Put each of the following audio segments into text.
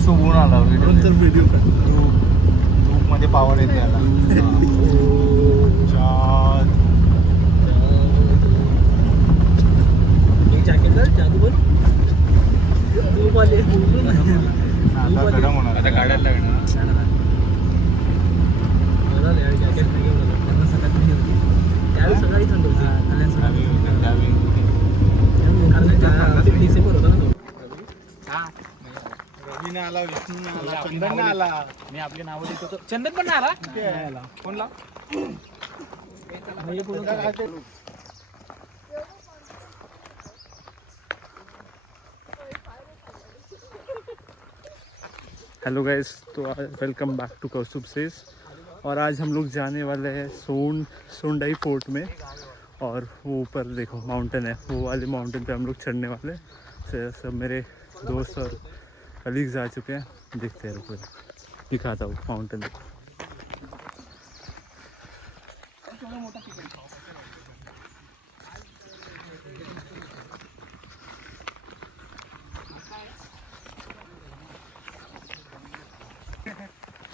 मस्त ऊन आला व्हिडिओ धूप मध्ये पावर येते याला. आता गरम होणार, आता काढायला लागणार. सकाळी थंड होती. डिसेंबर होता ना तो. रवीने आला, विष्णू आला, चंदन आला. मी आपली नावं देत होतो. चंदन पण नाही आला. कोणला? हेलो गाइस, तो welcome back to Kaustubh says. और आज हम लोग जाने वाले हैं सोंडाई फोर्ट में। और वो ऊपर देखो माउंटेन है, वो वाले माउंटेन पे हम लोग चढ़ने वाले हैं। सब मेरे दोस्त और कलीग्स आ चुके हैं। देखते हैं, रुको दिखाता हूँ माउंटेन।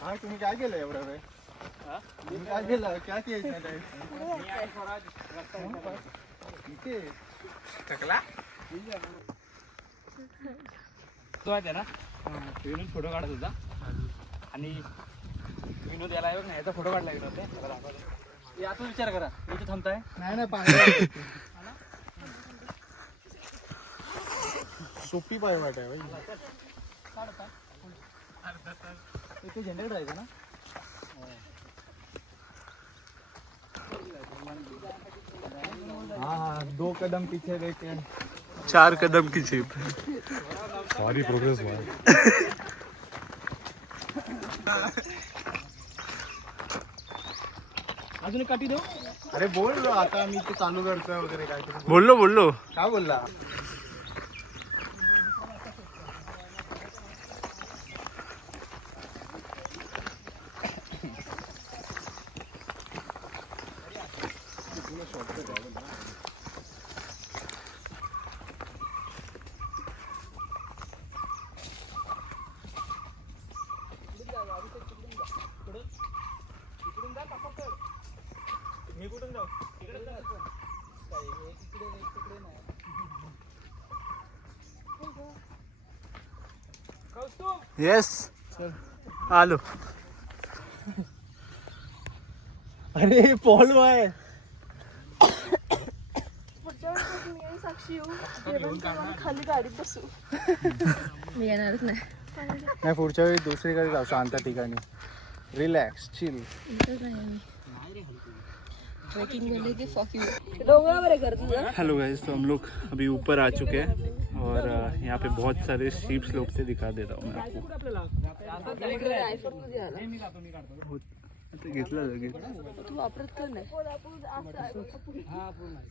हा, तुम्ही काय केलं एवढा वेळ? तुम्ही काय केलं? क्या किया इतना टाइम? इथे टकला तो आहे ना. विनोद फोटो काढत होता आणि विनोद याला बघ ना, याचा फोटो काढला विनोद. याचा विचार करा, इथे थांबताय. नाही ना, पाणी सोपी पाय वाट आहे इथे झेंडे जायचं ना. हाँ, 2 कदम पीछे देखे 4 कदम की जीप। सारी प्रोग्रेस हुआ अजून एक काठी देऊ. अरे बोल आता, मी ते चालू करतोय वगैरे काहीतरी. बोलो काय बोलला? मी कुठून जाऊ? यस, आलो। अरे पॉल आहे. खाली गाडीत बसू. मी येणारच नाही. नाही, पुढच्या वेळी दुसरीकडे जाऊ, शांत ठिकाणी. Relax, chill. हेलो गाइस, तो हम लोग अभी ऊपर आ चुके हैं और यहाँ पे बहुत सारे शीप्स लोग थे। दिखा देता हूँ मैं आपको। तू वापरत कर नाही.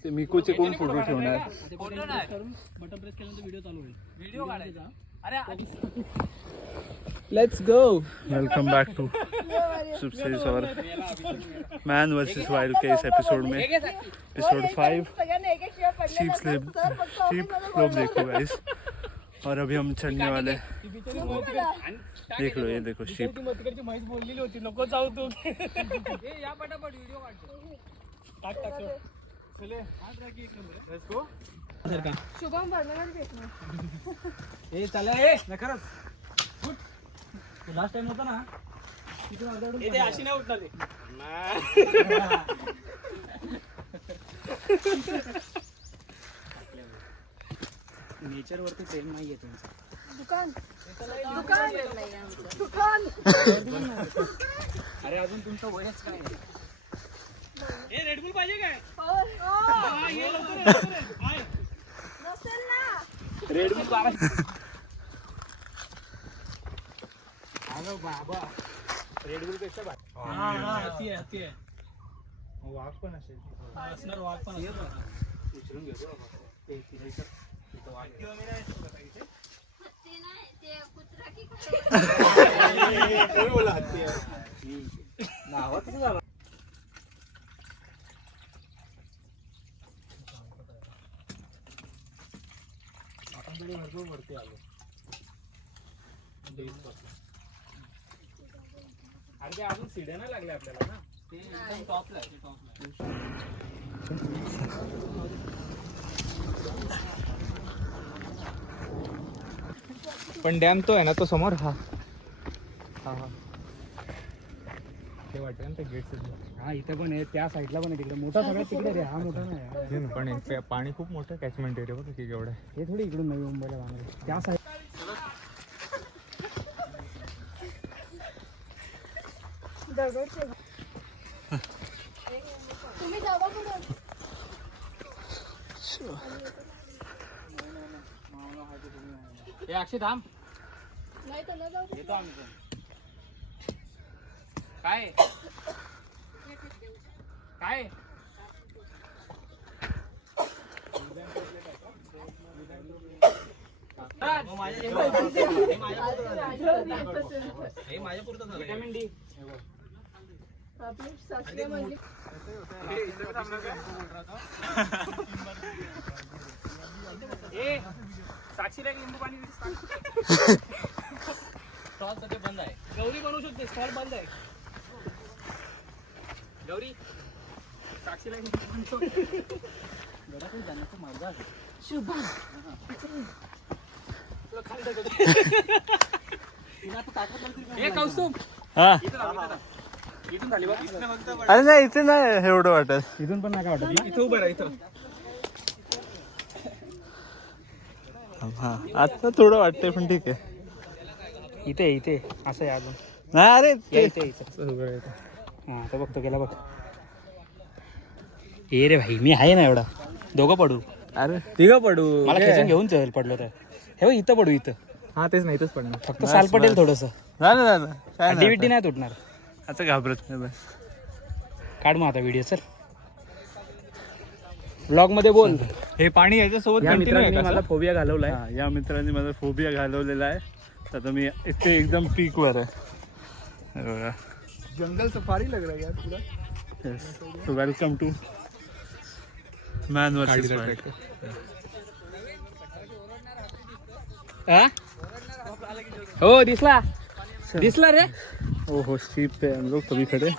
ते मिकोचे कोण फोटो ठेवणार? बटन प्रेस केल्यानंतर व्हिडिओ चालू होईल. व्हिडिओ काढायचा. अरे let's go. Welcome back to सुबसेज और मैन वर्सेस वाइल्ड के इस एपिसोड में, एपिसोड 5 शीप लोग देखो गाइस। और अभी हम चढ़ने वाले, देख लो, ये देखो शीप। म्हैस बोललेली होती नको जाऊ तू. या पटापट व्हिडिओ काढतो. टाक चले. Let's go. शुभम बर्नर भेटणार. ए चला, ए ना खरंच. लास्ट टाइम होता ना, तिथे अशी नाही उठणार ते. नेचर वरती प्रेम नाहीये त्यांचं. दुकान दुकान. अरे अजून तुमचं वयच काय नाही. ए रेडबुल पाहिजे काय? नसेल ना. रेडबुल बाबा रेडबुल पेक्षा हाती आहे. वाघ पण असेल. असणार, वाघ पण विचारून घेतो. बोला हत्ती आहे. नाव कसं झालं? आपण तरी भरपूर वरती आलो. अरे अजून सिड्या नाही लागल्या आपल्याला ना, ते एकदम टॉपला आहे, ते टॉपला आहे. पण डॅम तो आहे ना, तो समोर हा हा हा ते वाटतं ना ते गेट. हा इथे पण आहे, त्या साईडला पण आहे, तिकडे मोठा सगळ्यात तिकडे रे, हा मोठा नाही. पण पाणी खूप मोठं कॅचमेंट एरिया बघा की केवढं आहे. हे थोडी इकडून नवी मुंबईला जाणार त्या साईड. तुम्ही जावा कुठं? हे अक्षय थांब, नाही त्याला जाऊ दे. येतो आम्ही पण. काय काय विटॅमिन डी आपली सासरी म्हणजे साक्षीला एक लिंबू पाणी स्टॉल सध्या बंद आहे. गौरी बनवू शकते, स्टॉल बंद आहे. गौरी साक्षीला एक लिंबू पाणी घराकडे जाण्याचा मार्ग आहे. शुभ तुला खाली टाकतो. तिला आता ताकद नव्हती. हे कौस्तुभ हा इथं थांब, इथं थांब. इथून झाली बघ. इथनं फक्त अरे नाही इथे नाही एवढं वाटत, इथून पण नाही वाटत. इथं उभं राहा इथं. हा आता थोडं वाटतंय पण ठीक आहे. इथे इथे असं आहे अजून. नाही अरे ते इथे हा आता बघतो गेला बघ. ए रे भाई मी आहे ना एवढा. दोघं पडू, अरे तिघं पडू मला खेचून घेऊन चल पडलो तर. हे बघ इथं पडू, इथं. हा तेच नाही, इथंच पडणार. फक्त साल पडेल थोडस. झालं झालं काय हड्डी बिड्डी नाही तुटणार. आता घाबरत नाही बस. काढ मग आता व्हिडिओ. चल ब्लॉग मध्ये बोल. हे पाणी याच्यासोबत या कंटिन्यू आहे मित्रांनी का मला असं? फोबिया घालवलाय. हा या मित्रांनी माझा फोबिया घालवलेला आहे. तर आता मी इथे एकदम पीक वर आहे. हे बघा. जंगल सफारी लग रहा है यार पूरा. So welcome to man versus wild. हा? हो दिसला दिसला रे. ओ हो शीप पे हम लोग कभी खड़े.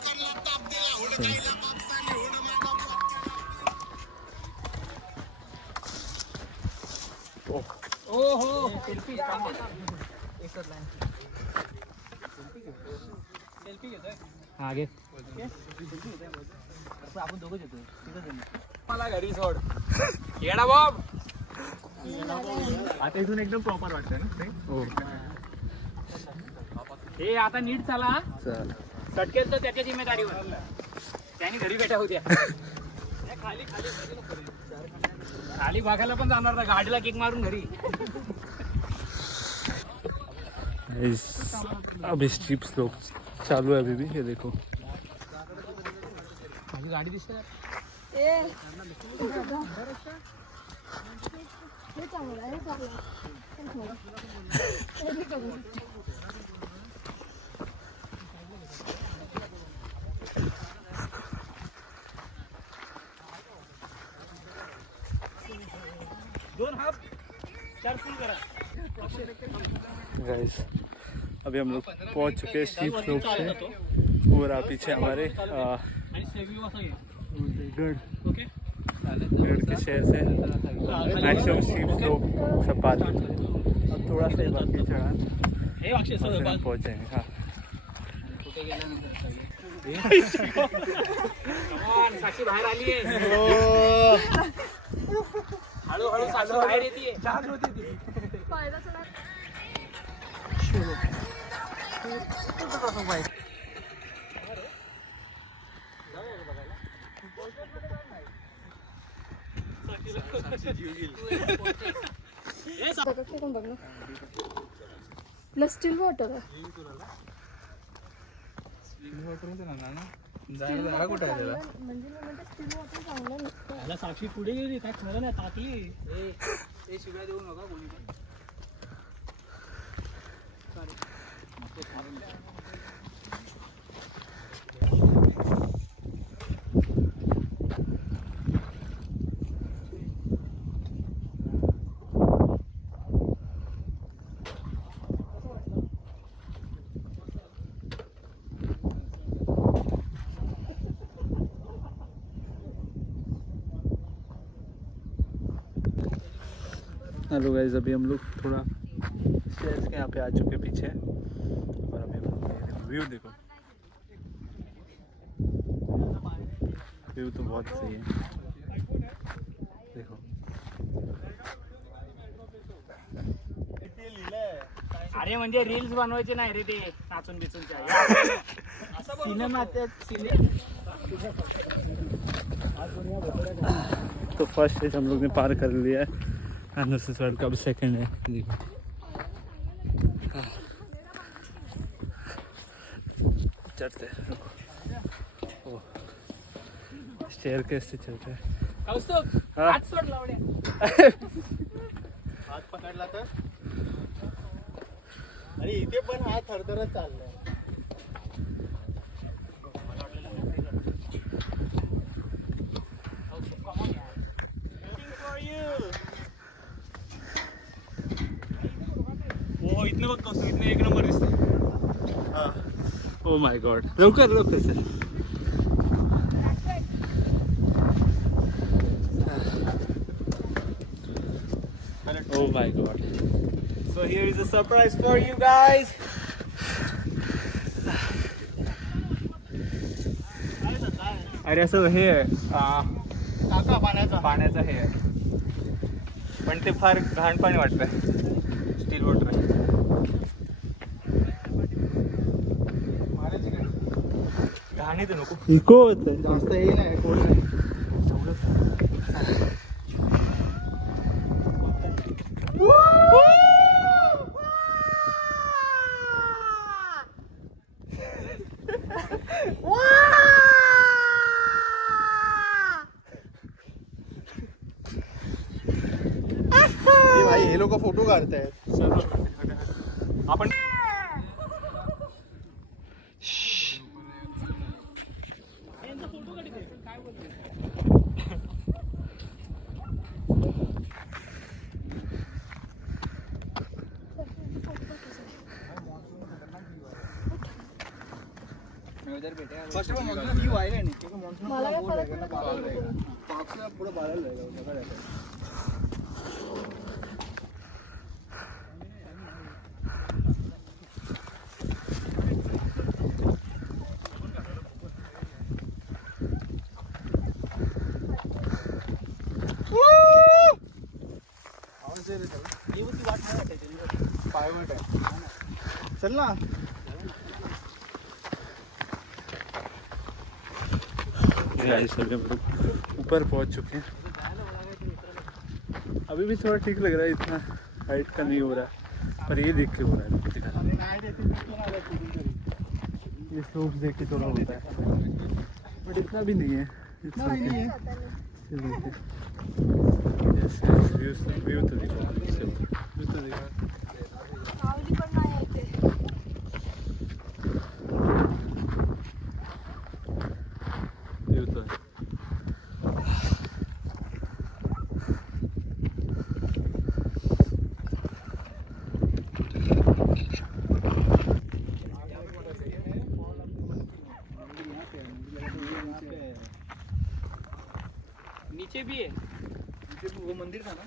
ओ हो सेल्फी. सेल्फी घेतोय. हा घे. आपण दोघंच येतो. मला घरी सोड. येडा बॉब. आता इथून एकदम प्रॉपर वाटतंय ना ते? हो हे आता नीट चला. चल सटकेल तर त्याच्या जिम्मेदारीवर. त्याने घरी बेटा होत्या. खाली खाली खाली बघायला पण जाणार ना, गाडीला किक मारून घरी. अभी स्टीप स्लोप चालू है अभी भी. ये देखो माझी गाडी दिसते. ए दादा. हे चांगलं आहे, हे चांगलं आहे. दोन हाफ चार फुल करा. गाइस अभी हम लोग पहुंच चुके हैं स्टीप स्लोप से. पूरा पीछे हमारे आणि सेव्हिंग असं घे. गढ़ ओके गढ़ के शहर से मैक्सिमम स्टीप स्लोप सब पार कर चुके हैं. अब थोड़ा सा ही बाकी चढ़ान हे अक्षय और सर फिर हम पहुंचेंगे. हाँ कुठे गेल्यानंतर साक्षी बाहेर आली आहे. हळूहळू साक्षी बाहेर येते. फायदा चला. बघ ना स्टील वॉटर आहे. कुठे आहे त्याला? म्हणजे मी म्हणते स्टील वॉटर चांगलं नसतं. त्याला साक्षी पुढे गेली काय खरं नाही टाकली. ते शिव्या देऊ नका कोणी पण. हेलो गाइस, अभी हम लोग थोड़ा स्टेयर्स के यहाँ पे आ चुके पीछे, और अभी व्यू देखो, व्यू तो बहुत सही है, देखो। अरे म्हणजे रील्स बनवायचे नाही रे ते नाचून बिचूनच्या तो फर्स्ट स्टेज हम लोग ने पार कर लिया है, end this is world cup second है, देखो। चढ़ते हैं, रुको। स्टेयर कैसे चलते हैं? कौस्तुभ हाँ। हात सोड लावडे हात पकडला तर अरे इथे पण हा थरथरच चाललाय. हो इथनं बघ कौस्तुभ, इथनं एक नंबर दिसतोय. ओ माय गॉड, लवकर लवकर sir. Oh my god. So here is a surprise for you guys. अरे असं हे काका पाण्याचा पाण्याचं हे आहे. पण ते फार घाण पाणी वाटतंय, स्टील वॉटर आहे. घाण येते नको. इको होत आहे. जास्त हे नाही कोण नाही. ए भाई हे लोक फोटो काढतायत. आपण first of all monsoon view आएगा नहीं क्योंकि मॉन्सून मला काय वो फरक रहेगा ना, नाही बादल रहेगा. पडत. पावसाळ्यात पुढे बादल रहेगा, ढगाळ रहेगा. ये होती वाट नाही वाटायची. पायवट आहे. चल ना. गाइस अभी हम लोग ऊपर पहुंच चुके हैं. अभी भी थोड़ा ठीक लग रहा है, इतना हाइट का नहीं हो रहा है, पर ये देख के हो रहा है दिखा. ये स्लोप्स देख के थोड़ा होता है, बट इतना भी नहीं है. व्यू तो देखो, व्यू तो देखो. सावली पण नाही आहे इथे. व्यू तो है. नीचे भी है, नीचे वो मंदिर था ना.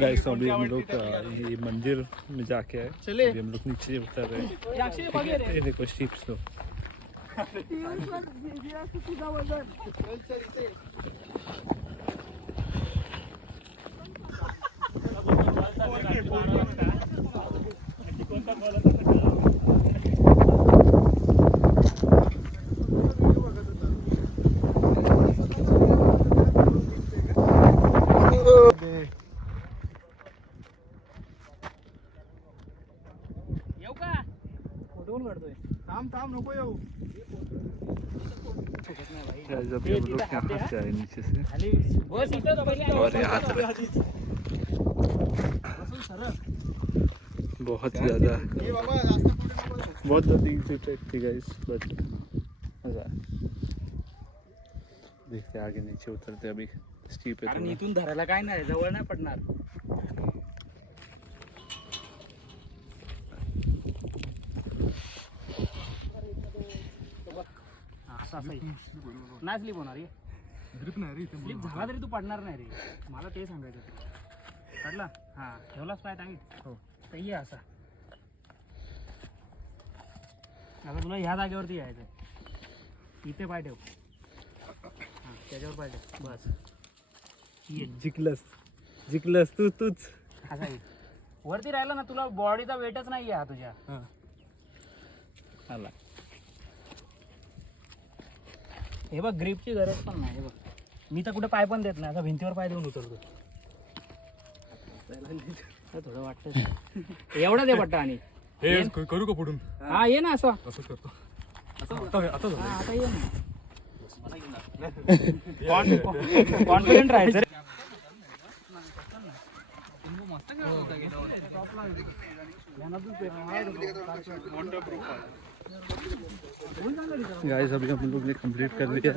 गाइस तो अभी हम लोग ये मंदिर में जाके आए. चले. अभी हम लोग नीचे उतर रहे हैं. ये अक्षय बघ रे. ये देखो स्टीप्स तो येऊ का फोटो कोण काढतोय थांब थांब नको येऊ. गाइस अभी हम लोग यहाँ से आए नीचे से खाली बस इथं पहिले और यहाँ तक बहुत ज़्यादा ये बाबा जास्त पुढे नको जाऊ. बहुत ज़्यादा इजी ट्रैक थी गाइस बट मज़ा आया. देखते आगे नीचे उतरते अभी स्टीप है कारण थोड़ा. इथून धरायला काय नाही जवळ नाही पडणार. असं असं नाही स्लिप होणार स्लिप झाला तरी तू पडणार नाही रे. मला ते सांगायचं तुला. काढला हा ठेवलाच पाय टांगीत हो तर ये असा. आता तुला ह्या जागेवरती यायचं इथे पाय ठेव. हा त्याच्यावर पाय ठेव बस. ये जिंकलंस तूच असा आहे. वरती राहिला ना तुला बॉडीचा वेटच नाही आहे हा तुझ्या. आला. हे बघ ग्रिपची गरज पण नाही. हे बघ मी तर कुठे पाय पण देत नाही. असा भिंतीवर पाय देऊन उतरतो. थोडं वाटतं एवढा दे पट्टा. आणि करू का पुढून हा ये ना असं असं करतो. हा, आता ये ना. कॉन्फिडंट राहायचं. गाइस अभी हम लोग ने कंप्लीट कर लिया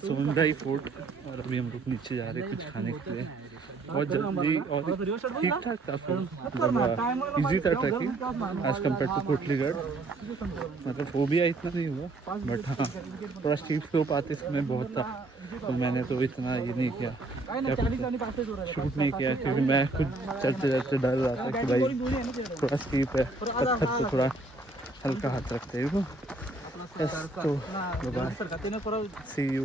सोनदाई फोर्ट और अभी हम लोग नीचे जा रहे हैं कुछ खाने के लिए. बहुत जल्दी और ठीक ठाक था. इजी था ट्रैकिंग एज कम्पेयर टू कोटलीगढ़. मतलब फोबिया इतना नहीं हुआ बट हाँ थोड़ा स्टीप स्लोप आते समय बहुत था. तो मैंने तो इतना ये नहीं किया शूट नहीं किया क्योंकि मैं खुद चलते चलते डर रहा था कि भाई थोड़ा स्टीप है पत्थर तो थोड़ा हल्का हाथ रखते हैं. तो सी यू.